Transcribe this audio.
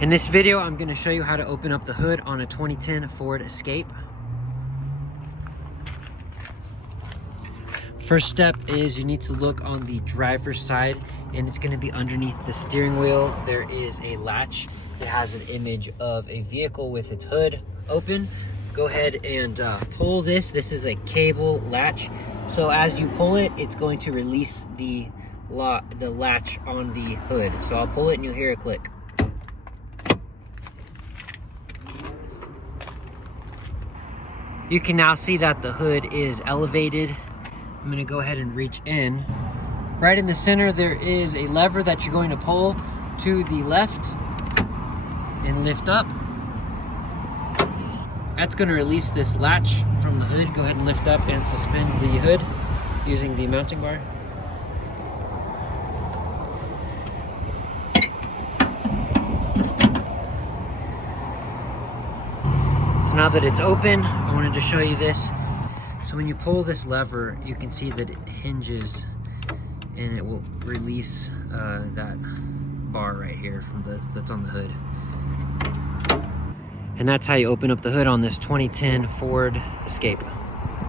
In this video, I'm going to show you how to open up the hood on a 2010 Ford Escape. First step is you need to look on the driver's side, and it's going to be underneath the steering wheel. There is a latch that has an image of a vehicle with its hood open. Go ahead and pull this. This is a cable latch. So as you pull it, it's going to release the latch on the hood. So I'll pull it and you'll hear a click. You can now see that the hood is elevated. I'm gonna go ahead and reach in. Right in the center, there is a lever that you're going to pull to the left and lift up. That's gonna release this latch from the hood. Go ahead and lift up and suspend the hood using the mounting bar. So now that it's open, I wanted to show you this. So when you pull this lever, you can see that it hinges and it will release that bar right here that's on the hood. And that's how you open up the hood on this 2010 Ford Escape.